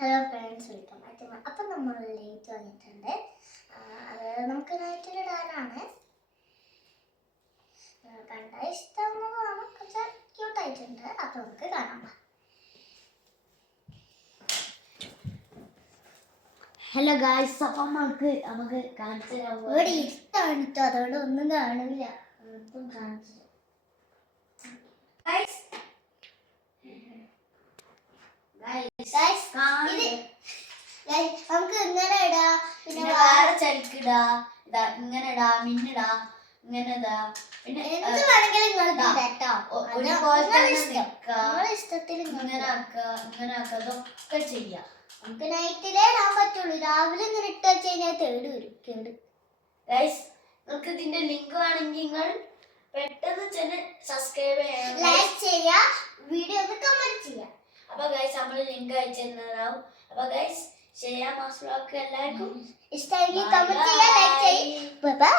Hello friends, welcome back to അപ്പം നമ്മൾ late വന്നിട്ടുണ്ട്. അത് നമുക്ക് നൈറ്റിലിടാനാണ്. കണ്ട ഇഷ്ടമുള്ളതാണ്, കുറച്ച് ക്യൂട്ടായിട്ടുണ്ട്. അപ്പം നമുക്ക് കാണാം. ഹലോ ഗായ്സ്, അപ്പം നമുക്ക് കാണിച്ചു തരാം. ഇവിടെ ഇരുട്ടാണ് കേട്ടോ, അതുകൊണ്ട് ഒന്നും കാണില്ല. ഒന്നും കാണിച്ചു നമുക്ക് ഇങ്ങനെ ഇടാം, പിന്നെ വേറെ ചലിക്കിടാ, ഇതാ ഇങ്ങനെ ഇടാ, മിന്നിടാ, ഇങ്ങനെ ഇതാ, പിന്നെ എന്ത് വേണമെങ്കിലും ഇഷ്ടത്തിൽ ഇങ്ങനെ ആക്കുക, അതൊക്കെ ചെയ്യാം. നമുക്ക് നൈറ്റിലേ ഇടാൻ പറ്റുള്ളൂ. രാവിലെ ഇങ്ങനെ ഇട്ട് വെച്ച് കഴിഞ്ഞാൽ കേട്. ഗൈസ്, നിങ്ങൾക്ക് ഇതിന്റെ ലിങ്ക് വേണമെങ്കിൽ നിങ്ങൾ പെട്ടെന്ന് സബ്സ്ക്രൈബ് ചെയ്യാം, ലൈക്ക് ചെയ്യാ, വീഡിയോ ഒന്ന് കമന്റ് ചെയ്യാം. അപ്പൊ ഗൈസ് നമ്മൾ ലിങ്ക് അയച്ചിട്ടുണ്ടാവും. അപ്പൊ ഗൈസ്, ചെയ്യാം. എല്ലാവർക്കും ഇഷ്ടമെങ്കിൽ കമന്റ് ചെയ്യാ, ലൈക്ക് ചെയ്യും. ബൈ.